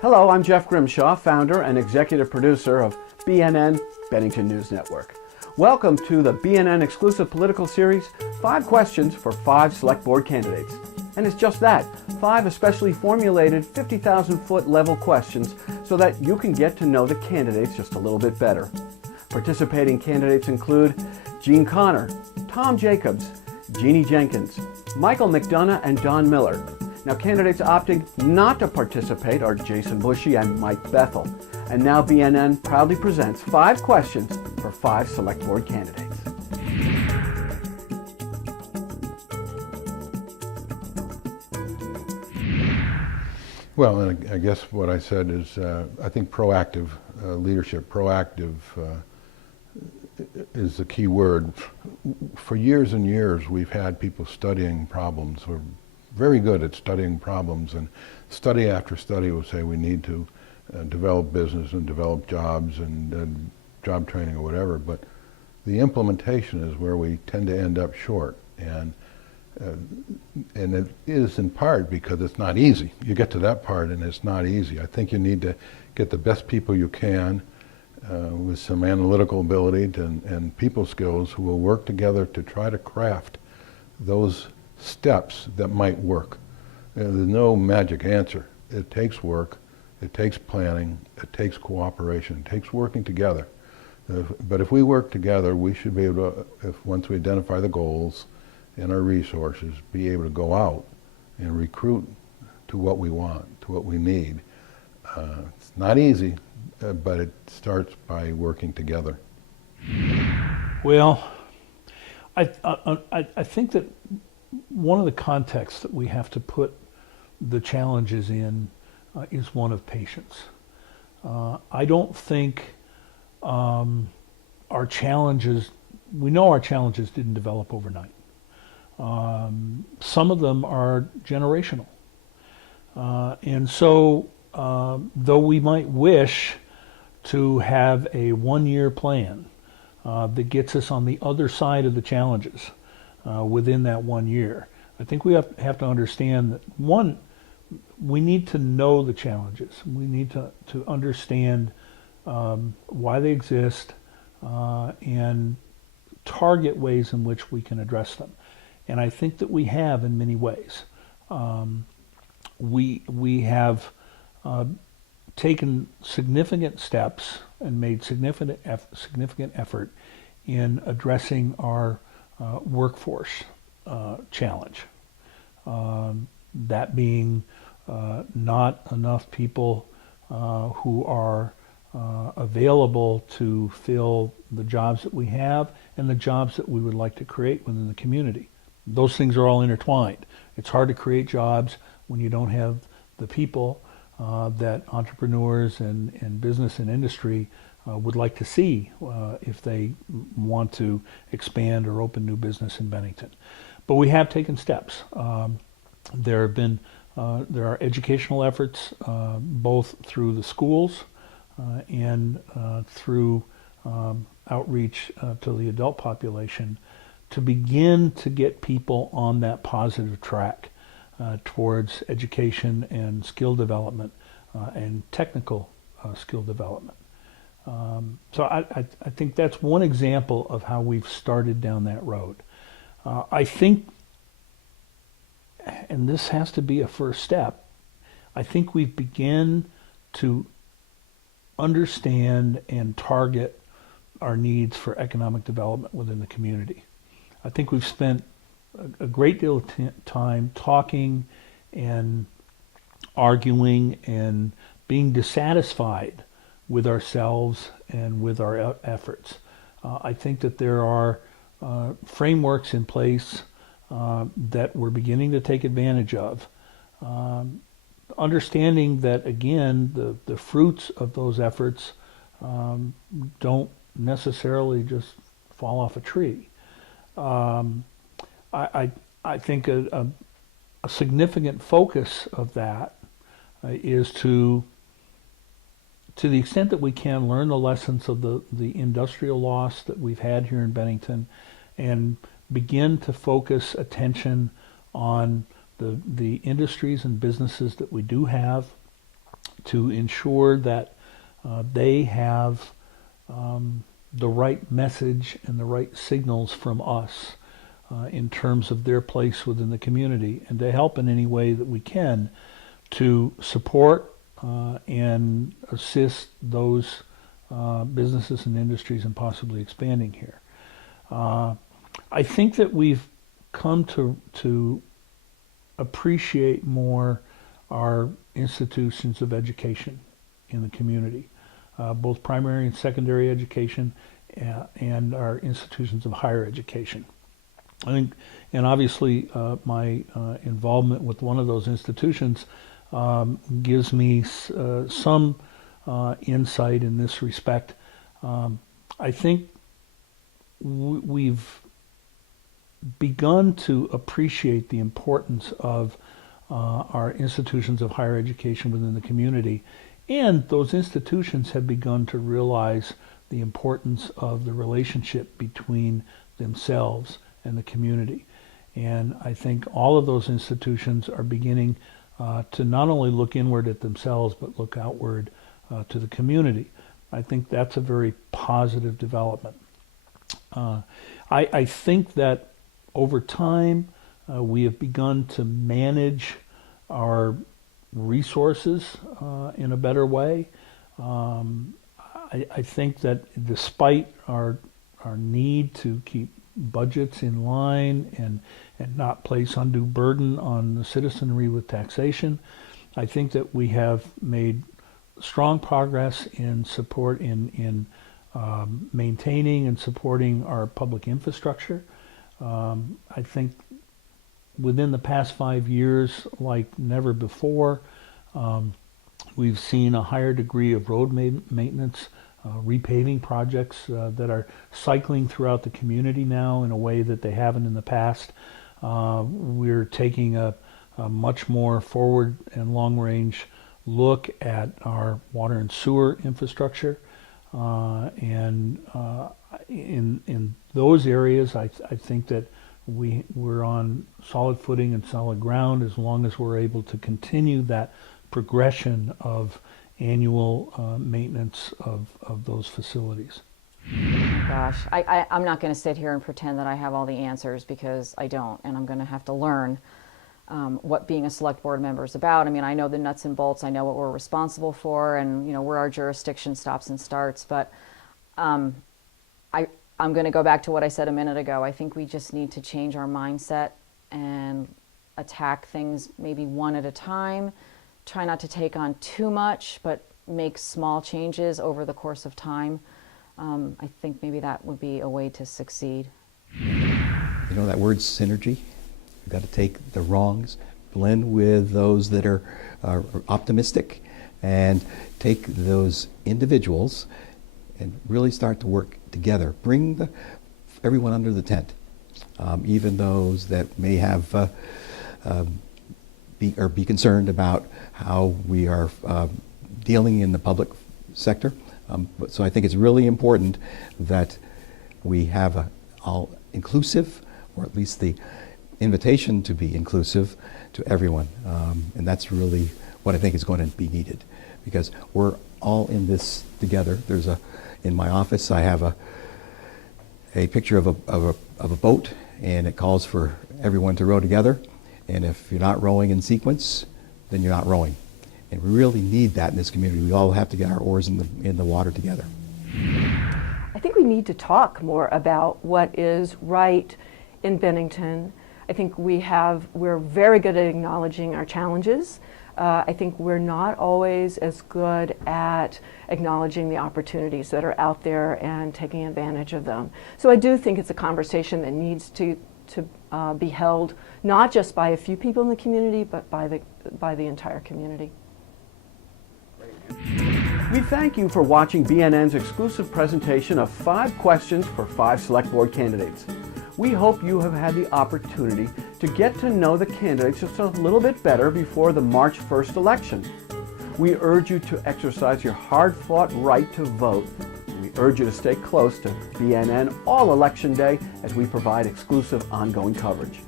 Hello, I'm Jeff Grimshaw, founder and executive producer of BNN, Bennington News Network. Welcome to the BNN exclusive political series, 5 questions for 5 select board candidates. And it's just that, 5 especially formulated 50,000-foot level questions so that you can get to know the candidates just a little bit better. Participating candidates include Gene Connor, Tom Jacobs, Jeannie Jenkins, Michael McDonough, and Don Miller. Now, candidates opting not to participate are Jason Bushee and Mike Bethel. And now BNN proudly presents 5 questions for 5 select board candidates. Well, and I guess what I said is I think proactive leadership, proactive is the key word. For years and years, we've had people studying problems. We're very good at studying problems, and study after study will say we need to develop business and develop jobs and job training or whatever, but the implementation is where we tend to end up short. And it is in part because it's not easy. You get to that part and it's not easy. I think you need to get the best people you can with some analytical ability and people skills who will work together to try to craft those steps that might work. There's no magic answer. It takes work, it takes planning, it takes cooperation, it takes working together. But if we work together, we should be able to, once we identify the goals and our resources, be able to go out and recruit to what we want, to what we need. It's not easy, but it starts by working together. Well, I think that one of the contexts that we have to put the challenges in is one of patience. I don't think our challenges, we know our challenges didn't develop overnight. Some of them are generational. And so, though we might wish to have a 1-year plan that gets us on the other side of the challenges within that 1 year, I think we have to understand that, one, we need to know the challenges. We need to understand why they exist and target ways in which we can address them. And I think that we have in many ways. We have taken significant steps and made significant effort in addressing our workforce challenge. That being not enough people who are available to fill the jobs that we have and the jobs that we would like to create within the community. Those things are all intertwined. It's hard to create jobs when you don't have the people that entrepreneurs and business and industry would like to see if they want to expand or open new business in Bennington. But we have taken steps. There are educational efforts both through the schools and through outreach to the adult population to begin to get people on that positive track towards education and skill development and technical skill development. So I think that's one example of how we've started down that road. I think, and this has to be a first step, I think we've begun to understand and target our needs for economic development within the community. I think we've spent a great deal of time talking and arguing and being dissatisfied with ourselves and with our efforts. I think that there are frameworks in place that we're beginning to take advantage of. Understanding that, again, the fruits of those efforts don't necessarily just fall off a tree. I think a significant focus of that is to the extent that we can, learn the lessons of the industrial loss that we've had here in Bennington and begin to focus attention on the industries and businesses that we do have to ensure that they have the right message and the right signals from us in terms of their place within the community, and to help in any way that we can to support and assist those businesses and industries in possibly expanding here. I think that we've come to appreciate more our institutions of education in the community, both primary and secondary education, and our institutions of higher education. I think, and obviously my involvement with one of those institutions gives me some insight in this respect. I think we've begun to appreciate the importance of our institutions of higher education within the community, and those institutions have begun to realize the importance of the relationship between themselves and the community. And I think all of those institutions are beginning to not only look inward at themselves, but look outward to the community. I think that's a very positive development. I think that over time we have begun to manage our resources in a better way. I think that despite our need to keep budgets in line and not place undue burden on the citizenry with taxation, I think that we have made strong progress in support in maintaining and supporting our public infrastructure. I think within the past 5 years, like never before, we've seen a higher degree of road maintenance, repaving projects that are cycling throughout the community now in a way that they haven't in the past. We're taking a much more forward and long-range look at our water and sewer infrastructure, and in those areas, I think that we're on solid footing and solid ground as long as we're able to continue that progression of annual maintenance of those facilities. Gosh, I'm not going to sit here and pretend that I have all the answers, because I don't, and I'm going to have to learn what being a select board member is about. I mean, I know the nuts and bolts, I know what we're responsible for, and you know where our jurisdiction stops and starts, but I'm going to go back to what I said a minute ago. I think we just need to change our mindset and attack things maybe one at a time. Try not to take on too much, but make small changes over the course of time. I think maybe that would be a way to succeed. You know that word synergy? You've got to take the wrongs, blend with those that are optimistic, and take those individuals and really start to work together. Bring everyone under the tent, even those that may have be concerned about how we are dealing in the public sector. So I think it's really important that we have a all inclusive, or at least the invitation to be inclusive to everyone. And that's really what I think is going to be needed, because we're all in this together. In my office, I have a picture of a boat, and it calls for everyone to row together. And if you're not rowing in sequence, then you're not rowing. And we really need that in this community. We all have to get our oars in the water together. I think we need to talk more about what is right in Bennington. I think we're very good at acknowledging our challenges. I think we're not always as good at acknowledging the opportunities that are out there and taking advantage of them. So I do think it's a conversation that needs to be held, not just by a few people in the community, but by the entire community. We thank you for watching BNN's exclusive presentation of 5 questions for 5 Select Board candidates. We hope you have had the opportunity to get to know the candidates just a little bit better before the March 1st election. We urge you to exercise your hard-fought right to vote. We urge you to stay close to BNN all election day as we provide exclusive ongoing coverage.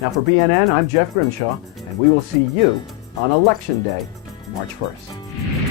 Now for BNN, I'm Jeff Grimshaw, and we will see you on Election Day, March 1st.